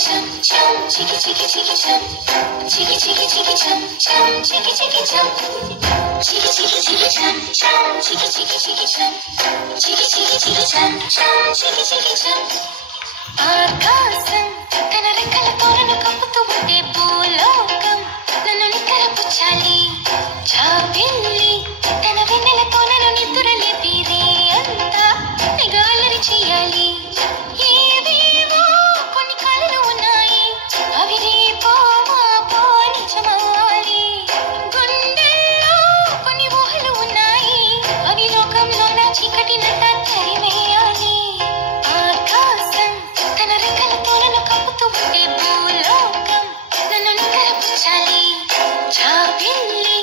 chum chum, chiki chiki chiki chum, chiki chiki chiki chum chum, chiki chiki chum, chiki chiki chiki chum chum, chiki chiki chiki chum, chiki chiki chiki chum chum, chiki chiki chum. ఆకాశం తన రెక్కలతో నన్ను కప్పుతూ ఉంటే భూలోకం నన్ను నిక్కరపుచ్చాలి. జాబిల్లి తన వెన్నెలతో నన్ను నిద్రలేపి రే అంతా నిగాలరి చేయాలి. ఏవేవో కొన్ని కళలు ఉన్నాయి, అవి రేపో మాపో నిజమవ్వాలి. గుండెల్లో కొన్ని ఊహలు ఉన్నాయి, అవి లోకంలో నా చీకటినంతా తరిమేయాలి. ఆకాశం తన రెక్కలతో నన్ను కప్పుతూ ఉంటే భూలోకం నన్ను నిక్కరపుచ్చాలి. జాబిల్లి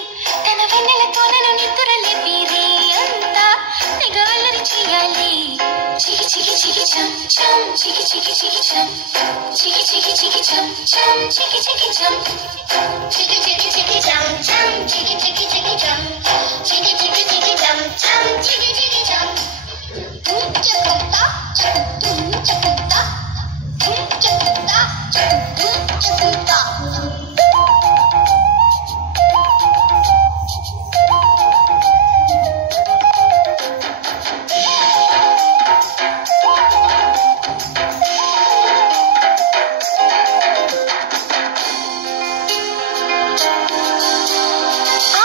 తన వెన్నెలతో నన్ను నిద్రలేపి రే అంతా నిగాలరి చేయాలి. చికి చికి చికి చం చం, చికి చికి చికి చం, చికి చికి చికి చం చం, చికి చికి చం, చికి చికి చికి చం చం, చికి చికి చికి చం, చికి చికి చికి చం చం, చికి చికి చం. చకుతా చకుతూ చకుతా చకుతా చకుతూ చకుతా.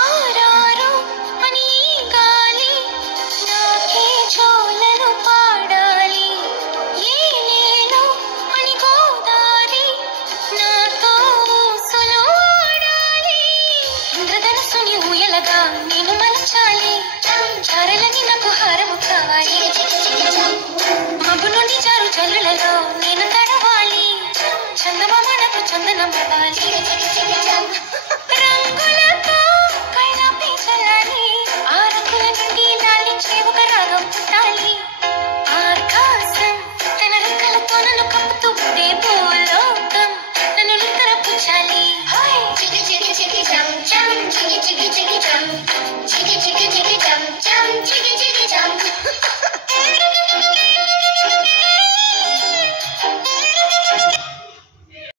ఆరారు అని గాలి నాకే జోలను పాడాలి. ఏలేలో అని గోదారి నాతో ఊసులు ఆడాలి. ఇంద్రధనుసుని ఊయలగా నేను మలచాలి. జారలని నాకు హారము కావాలి. మబ్బు నుండి జారు జల్లులలో నేను తడవాలి. చందమామ నాకు చందనం అవ్వాలి. రంగులతో కైలాపి చల్లాలి. ఆ రంగుల నుండి లాలించే ఒక రాగం పుట్టాలి. ఆకాశం తన రెక్కలతో నన్ను కప్పుతూ ఉంటే భూలోకం నన్ను నిక్కరపుచ్చాలి. చికి చికి చికి చం చం, చికి చికి చికి చం.